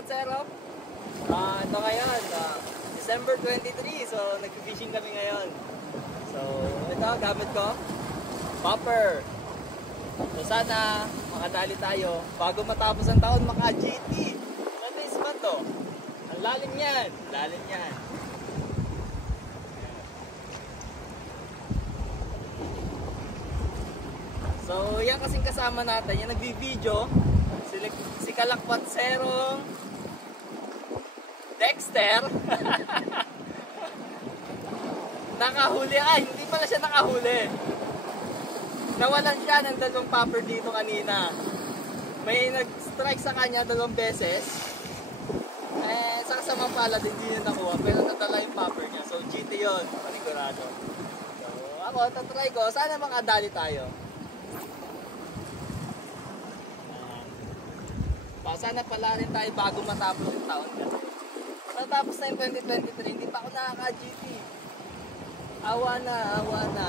Kalakotsero. Ito ngayon, December 23, so nag-fishing kami ngayon. So, ito, gamit ko, popper. So, sana makadali tayo bago matapos ang taon, maka-GT. Mabilis ba to? Ang lalim yan, lalim yan. So, yan kasing kasama natin, yung nagbi-video, si Kalakwatserong Dexter. Nakahuli, hindi pala siya nakahuli. Nawalan siya ng 2 popper dito kanina. May nag-strike sa kanya 2 beses. Sa kasamang palad, hindi niya nakuha, pero natala yung popper niya. So, GT yun, panigurado. So, ako, tatry ko, sana makadali tayo. Sana pala rin tayo bago matapos yung taon kasi natapos na yung 2023, hindi pa ako nakaka-GT. Awa na, awa na.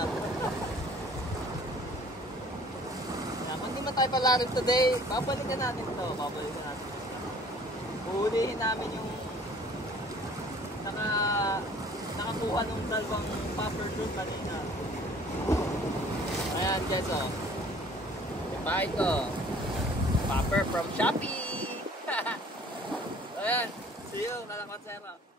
Kung hindi man tayo pala rin today, babalikan natin ito. Babalikan natin ito. Uulihin namin yung nakakuha ng 2 popper doon kanina. Ayan guys, oh. Bye ko. Popper from Shopee. Ayan, see you, Kalakotsero.